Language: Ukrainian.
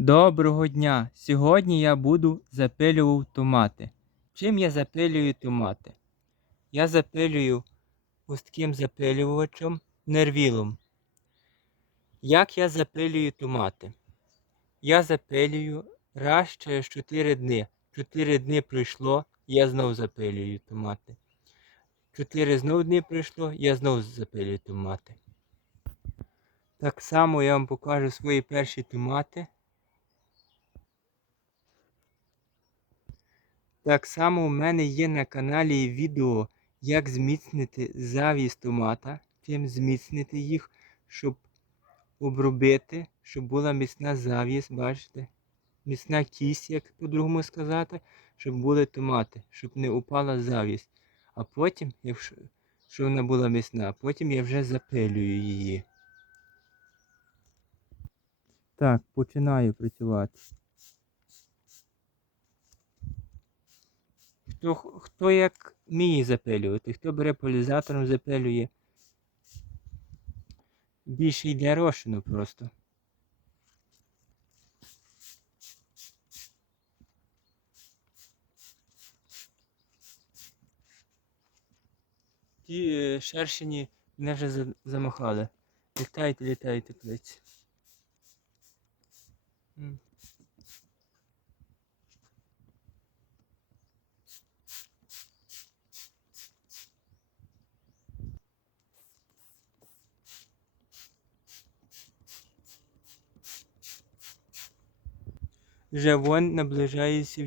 Доброго дня! Сьогодні я буду запилював томати. Чим я запилюю томати? Я запилюю пустким запилювачем нервілом. Як я запилюю томати? Я запилюю раз через 4 дні. 4 дні пройшло, я знов запилюю томати. 4 знов дні пройшло, я знов запилюю томати. Так само я вам покажу свої перші томати. Так само у мене є на каналі відео, як зміцнити завість томата, чим зміцнити їх, щоб обробити, щоб була міцна завість, бачите? Міцна кість, як по-другому сказати, щоб були томати, щоб не упала завість. А потім, якщо що вона була міцна, потім я вже запилюю її. Так, починаю працювати. Хто, хто як вміє запилювати, хто бере полізатором запилює. Більше йде розчину просто. Ті е, шершені мене вже замахали. Літайте, літайте, птиці. Вже вон наближається